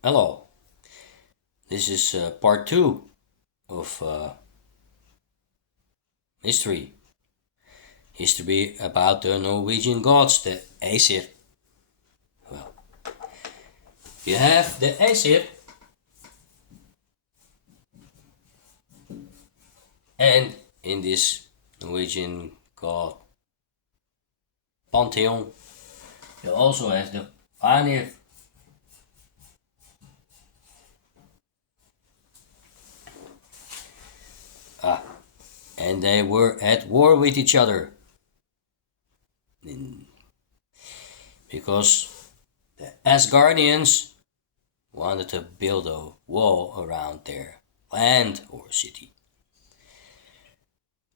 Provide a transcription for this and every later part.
Hello, this is part 2 of history. History about the Norwegian gods, the Asir. Well, you have the Asir, and in this Norwegian god pantheon, you also have the Vanir. And they were at war with each other. Because the Asgardians wanted to build a wall around their land or city.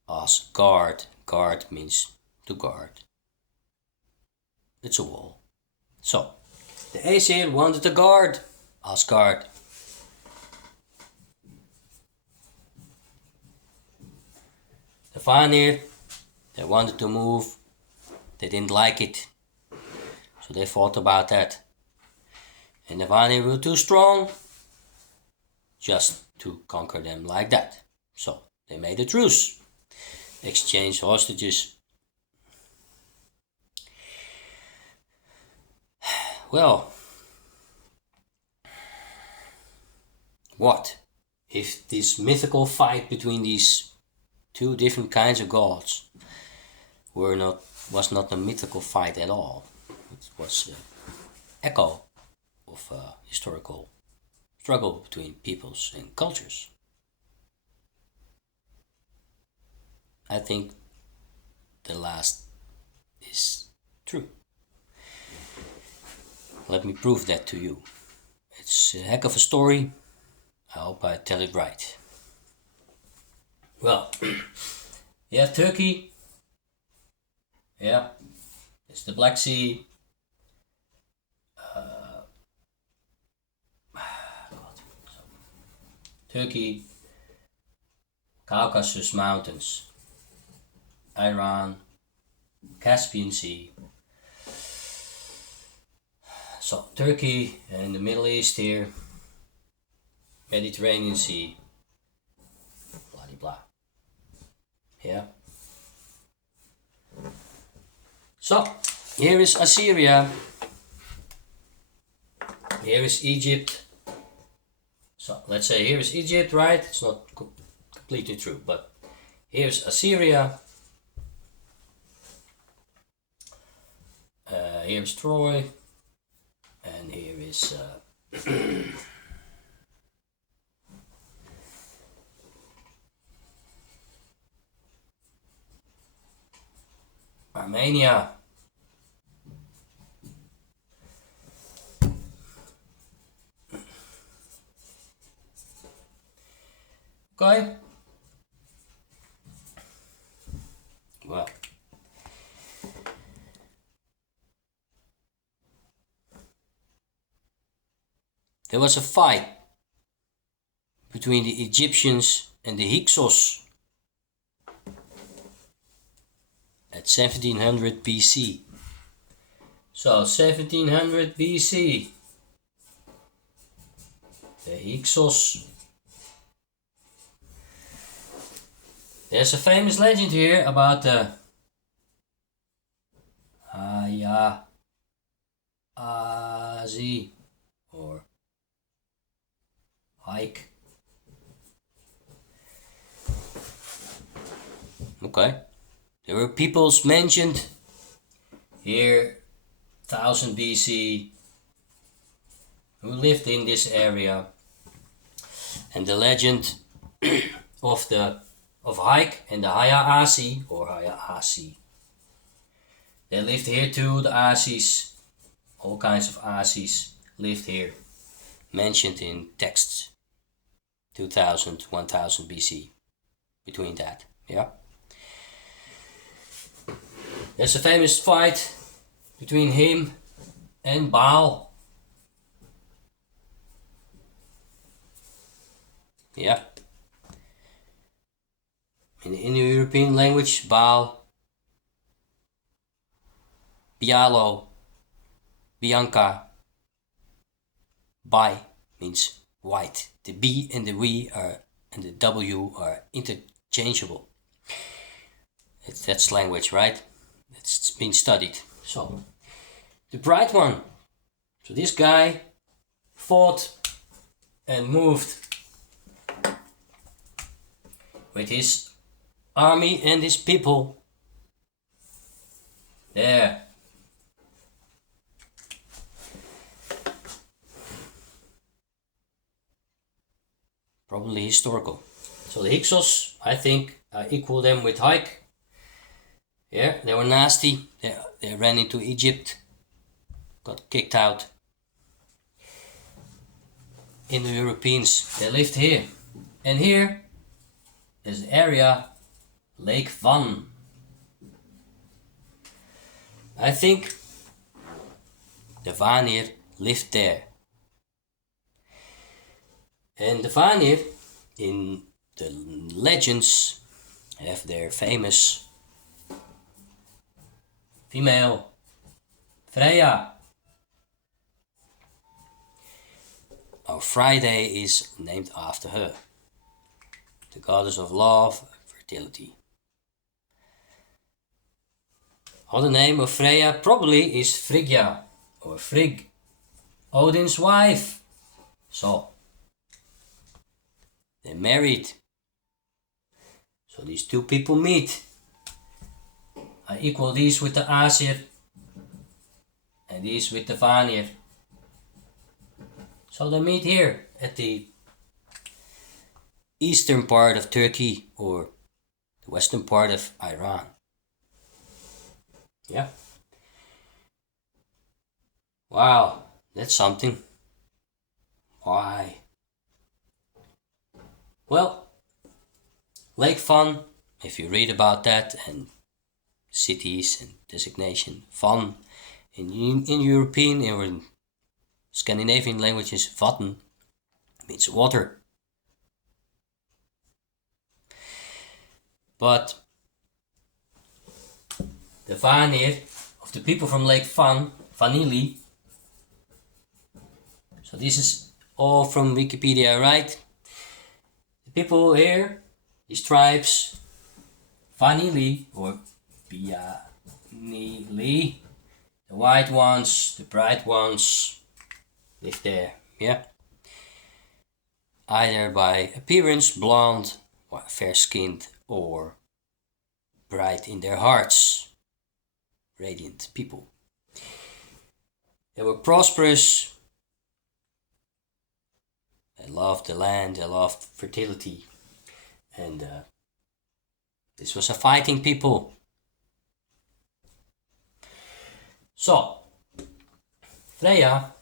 Asgard, guard means to guard. It's a wall. So, the Aesir wanted to guard Asgard. The Vanir, they wanted to move. They didn't like it. So they fought about that. And the Vanir were too strong just to conquer them like that. So they made a truce, exchanged hostages. Well, what if this mythical fight between these two different kinds of gods was not a mythical fight at all? It was an echo of a historical struggle between peoples and cultures. I think the last is true. Let me prove that to you. It's a heck of a story. I hope I tell it right. Well, you have Turkey. Yeah, it's the Black Sea. Turkey, Caucasus Mountains, Iran, Caspian Sea. So Turkey and the Middle East here, Mediterranean Sea, blah de blah. Yeah. So here is Assyria. Here is Egypt. So let's say here is Egypt, right? It's not completely true, but here's Assyria. Here's Troy. And here is Armenia. Okay. Well, there was a fight between the Egyptians and the Hyksos at 1700 BC. So 1700 BC, the Hyksos. There's a famous legend here about the Asi or hike. Okay. There were peoples mentioned here 1000 BC who lived in this area, and the legend of Hike and the Haya-Asi or Haya-Asi. They lived here too, the Asis. All kinds of Asis lived here, mentioned in texts 2000, 1000 BC, between that, yeah. There's a famous fight between him and Baal. Yeah. In the Indo-European language, Baal, Bialo, Bianca, Bai. means white. The B and the W and the W are interchangeable. That's language, right? It's been studied. So, the bright one. So this guy fought and moved with his army and his people. There. Probably historical. So the Hyksos, I think, I equal them with Hike. Yeah, they were nasty. They ran into Egypt, got kicked out. Indo-Europeans, they lived here. And here, there's an area, Lake Van. I think the Vanir lived there. And the Vanir, in the legends, have their famous female Freya. Our Friday is named after her, the goddess of love and fertility. Other name of Freya probably is Frigga or Frigg, Odin's wife. So, they married. So these two people meet. I equal these with the Asir and these with the Vanir. So they meet here at the eastern part of Turkey or the western part of Iran. Yeah. Wow, that's something. Why? Well, Lake Van, if you read about that, and cities and designation, Van, in European or in Scandinavian languages, vatten means water. But the Vanir of the people from Lake Van, Vanili, so this is all from Wikipedia, right? The people here, these tribes, Vanili or Bianili, the white ones, the bright ones, live there, yeah? Either by appearance, blonde, or fair-skinned, or bright in their hearts, radiant people. They were prosperous. They loved the land, they loved fertility, and this was a fighting people. So, Freya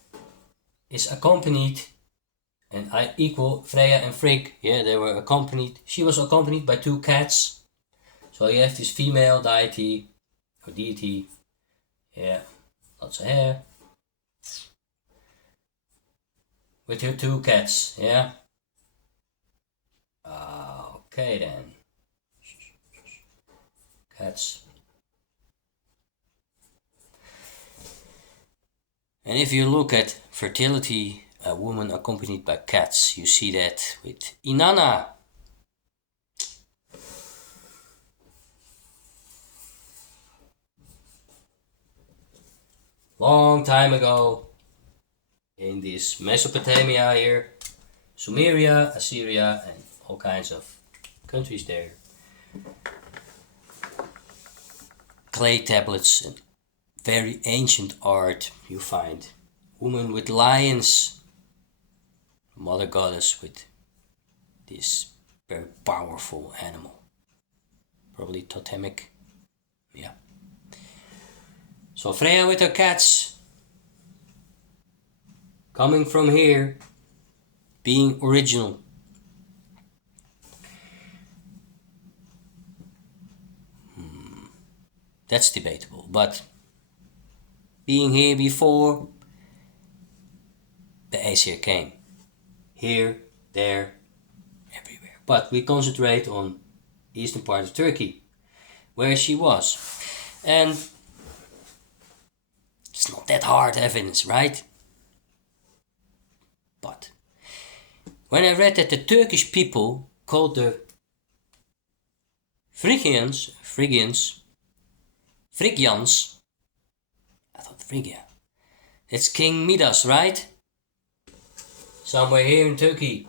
is accompanied, and I equal Freya and Frigg, yeah, they were accompanied, she was accompanied by two cats. So you have this female deity, or deity, yeah, lots of hair, with her two cats, yeah? Okay then. Cats. And if you look at fertility, a woman accompanied by cats, you see that with Inanna. Long time ago, in this Mesopotamia here, Sumeria, Assyria, and all kinds of countries there. Clay tablets and very ancient art you find. Woman with lions, mother goddess with this very powerful animal. Probably totemic, yeah. So Freya with her cats, coming from here, being original. That's debatable, but being here before the Asir came. Here, there, everywhere. But we concentrate on eastern part of Turkey, where she was. And it's not that hard evidence, right? But when I read that the Turkish people called the Phrygians, I thought Phrygia. It's King Midas, right? Somewhere here in Turkey.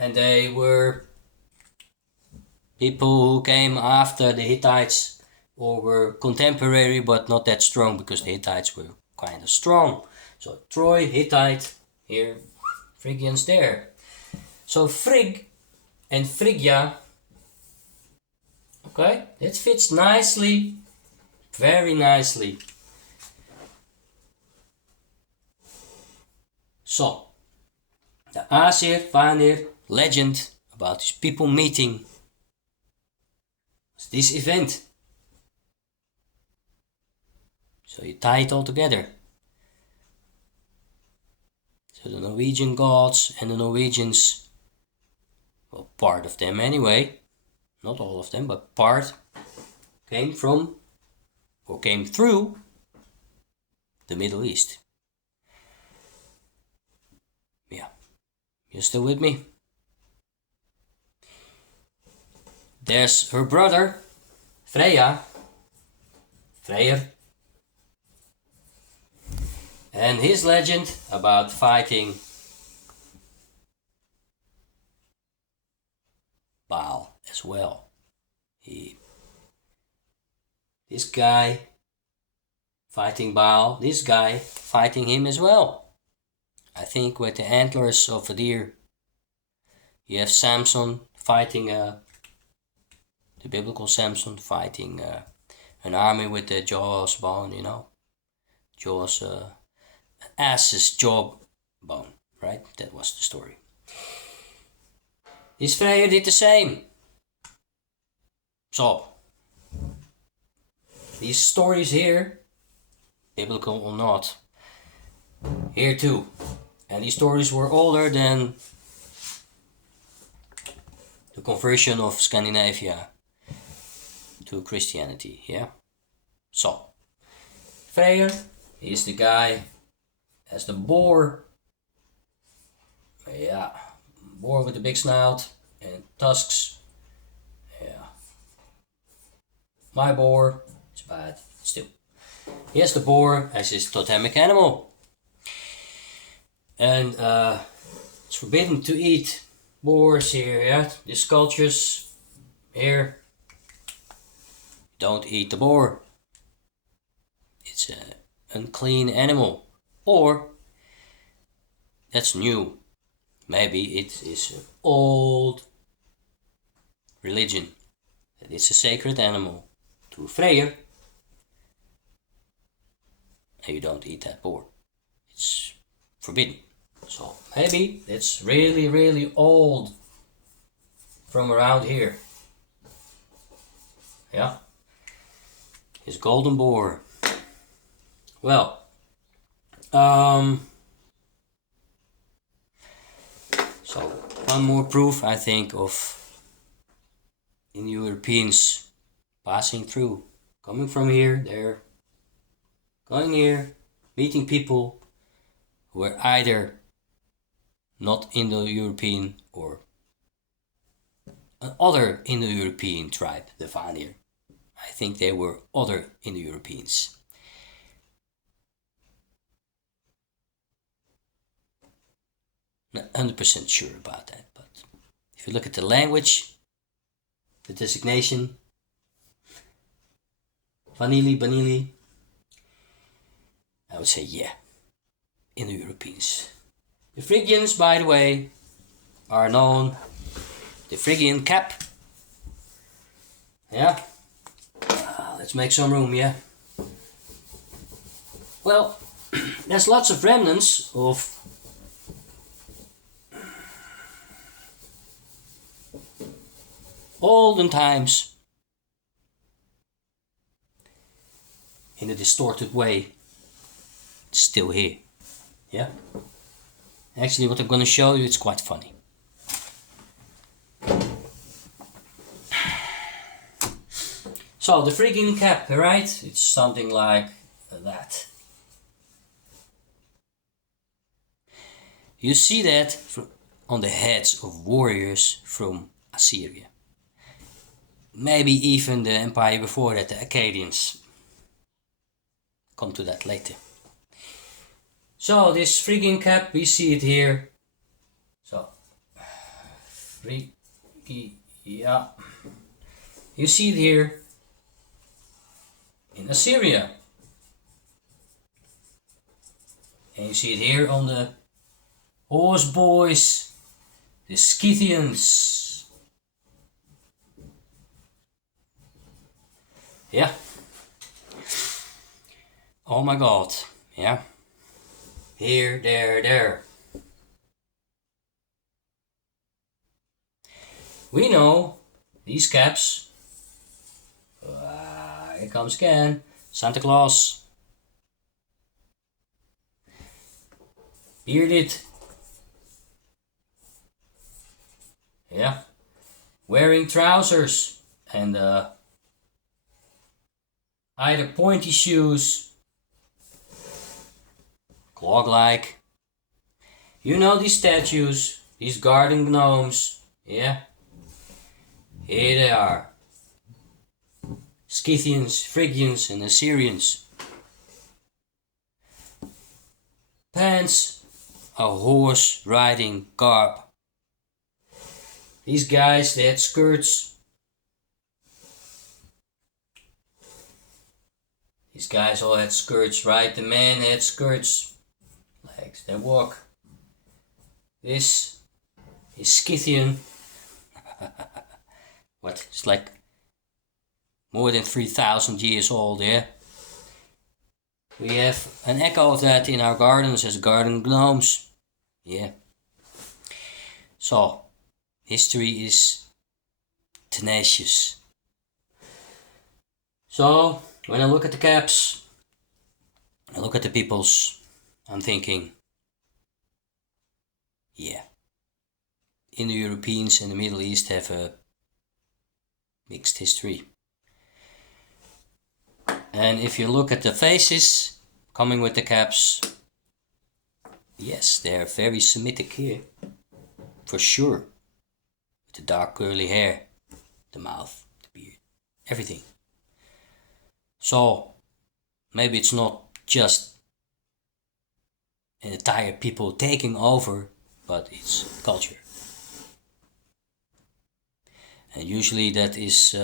And they were people who came after the Hittites or were contemporary but not that strong, because the Hittites were kind of strong. So Troy, Hittite, here, Phrygians there. So Phryg and Phrygia, okay, it fits nicely, very nicely. So, the Asir Wanir legend about these people meeting was this event. So you tie it all together. So the Norwegian gods and the Norwegians, well, part of them anyway, not all of them, but part, came from or came through the Middle East. Yeah, you still with me? There's her brother, Freyr, and his legend about fighting Baal as well. This guy fighting Baal, this guy fighting him as well. I think with the antlers of a deer. You have Samson fighting, the biblical Samson fighting an army with the jaw's bone, you know. Jaws, an ass's jaw bone, right? That was the story. This Freyr did the same. So, these stories here, biblical or not, here too. And these stories were older than the conversion of Scandinavia to Christianity, yeah? So, Freyr is the guy as the boar. Yeah, boar with a big snout and tusks. Yeah. My boar is bad, still. He has the boar as his totemic animal. And it's forbidden to eat boars here, yeah? The sculptures here. Don't eat the boar. It's an unclean animal. Or, that's new. Maybe it is an old religion. That it's a sacred animal to Freyr. And you don't eat that boar. It's forbidden. So maybe it's really, really old from around here. Yeah. His golden boar. Well, so one more proof, I think, of Indo-Europeans passing through, coming from here, there, going here, meeting people who were either not Indo-European or another Indo-European tribe, the Vanir. I think they were other Indo-Europeans. Not 100% sure about that, but if you look at the language, the designation, Banili, I would say yeah, Indo-Europeans. The Phrygians, by the way, are known, the Phrygian cap. Yeah, let's make some room, yeah. Well, there's lots of remnants of olden times in a distorted way. It's still here. Yeah. Actually, what I'm going to show you, it's quite funny. So the Phrygian cap, right? It's something like that. You see that on the heads of warriors from Assyria. Maybe even the empire before that, the Akkadians. Come to that later. So this Phrygian cap, we see it here. So, Phrygia. You see it here in Assyria. And you see it here on the horse boys, the Scythians. Yeah. Oh my God. Yeah. Here, there. We know these caps. Here comes again. Santa Claus. Bearded. Yeah. Wearing trousers and either pointy shoes, clog-like. You know these statues, these garden gnomes, yeah? Here they are. Scythians, Phrygians and Assyrians. Pants, a horse riding garb. These guys, they had skirts. These guys all had skirts, right? The men had skirts. Legs, they walk. This is Scythian. What? It's like more than 3,000 years old, yeah? We have an echo of that in our gardens as garden gnomes. Yeah. So, history is tenacious. So, when I look at the caps, I look at the peoples, I'm thinking, yeah, Indo-Europeans and the Middle East have a mixed history. And if you look at the faces coming with the caps, yes, they're very Semitic here, for sure. With the dark curly hair, the mouth, the beard, everything. So, maybe it's not just an entire people taking over, but it's culture. And usually that is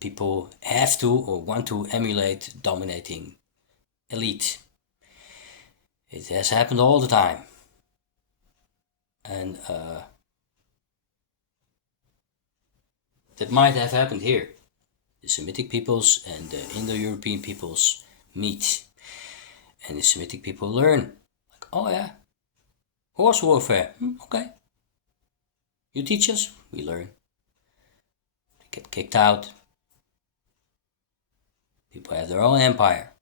people have to or want to emulate dominating elite. It has happened all the time. And that might have happened here. The Semitic peoples and the Indo-European peoples meet. And the Semitic people learn. Like, oh yeah, horse warfare, okay. You teach us, we learn. They get kicked out. People have their own empire.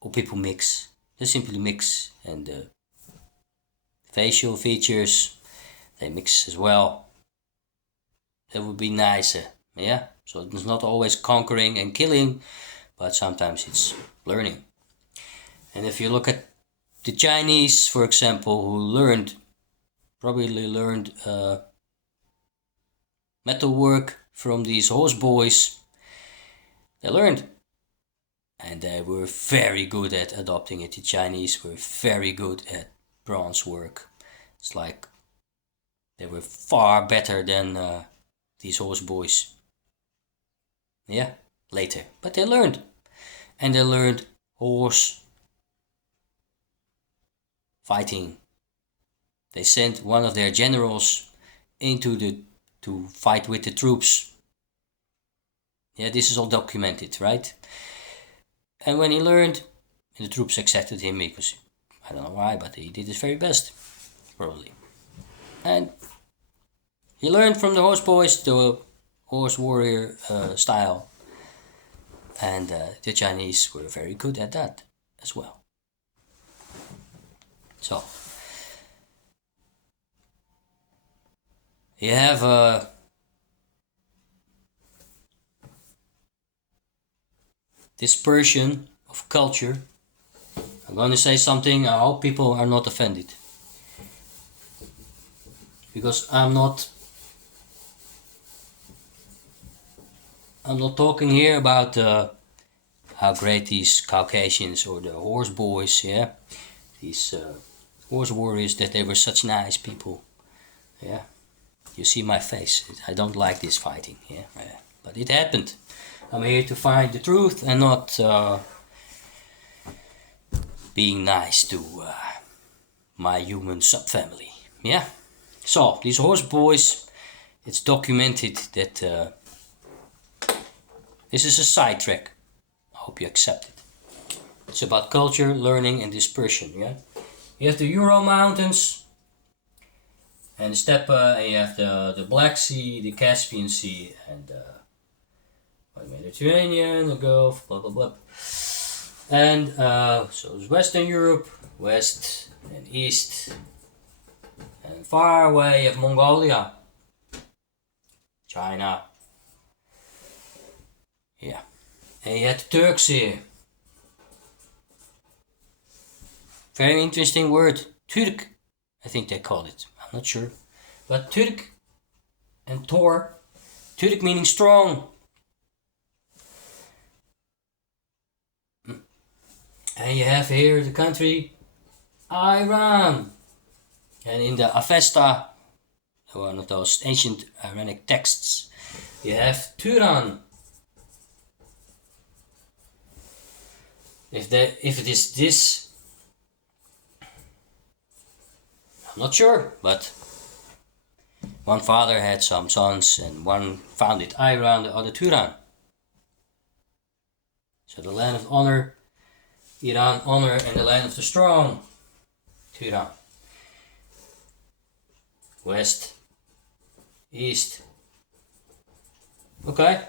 Or people mix. They simply mix. And the facial features, they mix as well. That would be nicer, yeah? So it's not always conquering and killing, but sometimes it's learning. And if you look at the Chinese, for example, who probably learned metalwork from these horse boys, they learned. And they were very good at adopting it. The Chinese were very good at bronze work. It's like they were far better than these horse boys. Yeah, later. But they learned. And they learned horse fighting. They sent one of their generals to fight with the troops. Yeah, this is all documented, right? And when he learned, the troops accepted him because, I don't know why, but he did his very best, probably. And he learned from the horse boys the horse warrior style. And the Chinese were very good at that as well. So, you have dispersion of culture, a I'm going to say something. I hope people are not offended, because I'm not talking here about how great these Caucasians or the horse boys, yeah, these horse warriors, that they were such nice people. Yeah, you see my face. I don't like this fighting. Yeah, but it happened. I'm here to find the truth and not being nice to my human subfamily. Yeah. So these horse boys, it's documented that this is a sidetrack. I hope you accept it. It's about culture, learning, and dispersion. Yeah. You have the Ural Mountains, and the steppe, and you have the Black Sea, the Caspian Sea, and the Mediterranean, the Gulf, blah blah blah. And so it's Western Europe, West and East, and far away you have Mongolia, China. Yeah. And you had the Turks here. Very interesting word, Turk, I think they call it. I'm not sure. But Turk and Tor, Turk meaning strong. And you have here the country Iran. And in the Avesta, one of those ancient Iranic texts, you have Turan. If it is this, I'm not sure, but one father had some sons, and one founded Iran, the other Turan. So the land of honor, Iran, honor, and the land of the strong, Turan. West, East. Okay.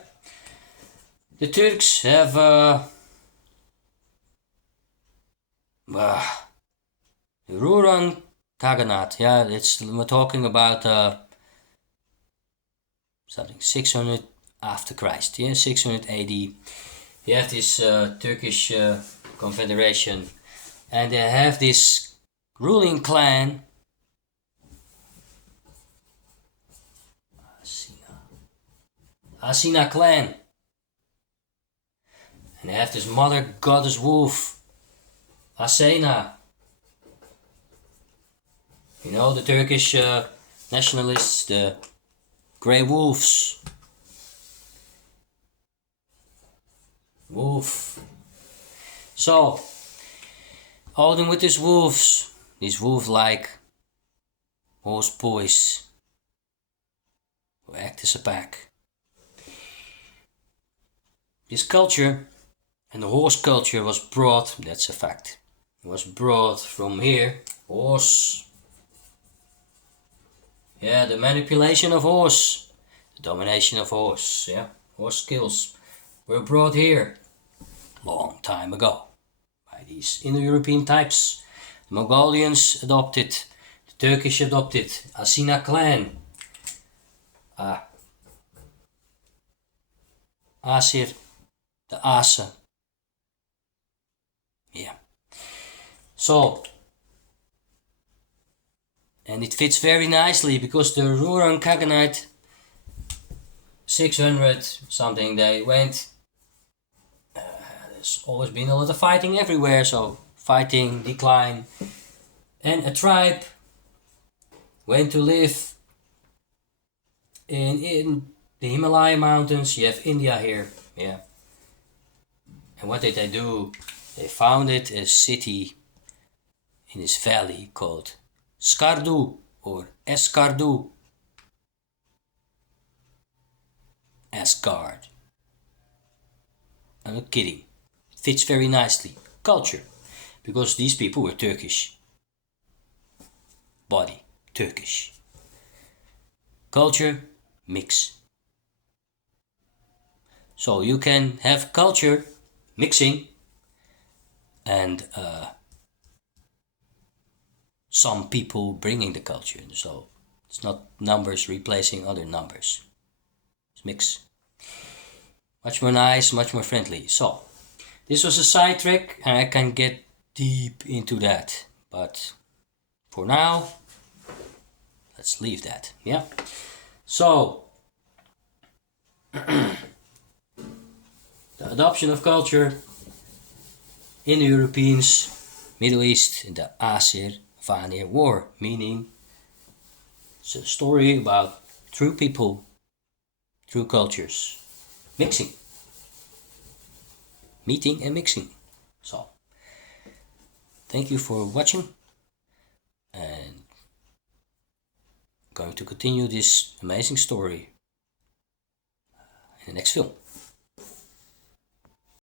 The Turks have the Ruran Khaganate. Yeah, we're talking about something 600 after Christ. Yeah, 600 AD. You have this Turkish confederation, and they have this ruling clan, Asina clan, and they have this mother goddess wolf, Asena. You know, the Turkish nationalists, the grey wolves. Wolf. So, holding with these wolf-like horse boys who act as a pack. This culture, and the horse culture, was brought, that's a fact, it was brought from here, horse. Yeah, the manipulation of horse, the domination of horse, yeah, horse skills were brought here long time ago by these Indo-European types. The Mongolians adopted, the Turkish adopted, Asina clan, Asir, the Asa. Yeah. So, and it fits very nicely because the Ruran Khaganate, 600 something, they went. There's always been a lot of fighting everywhere, so fighting, decline, and a tribe went to live in the Himalaya mountains. You have India here, yeah. And what did they do? They founded a city in this valley called Skardu or Eskardu. Asgard. I'm not kidding. It fits very nicely. Culture. Because these people were Turkish. Body. Turkish. Culture. Mix. So you can have culture mixing and some people bringing the culture. So it's not numbers replacing other numbers. It's mix. Much more nice, much more friendly. So this was a sidetrack, and I can get deep into that. But for now, let's leave that. Yeah. So, the adoption of culture in the Europeans, Middle East, in the Asir-Wanir War, meaning it's a story about true people, true cultures, mixing, meeting and mixing. So, thank you for watching, and I'm going to continue this amazing story in the next film.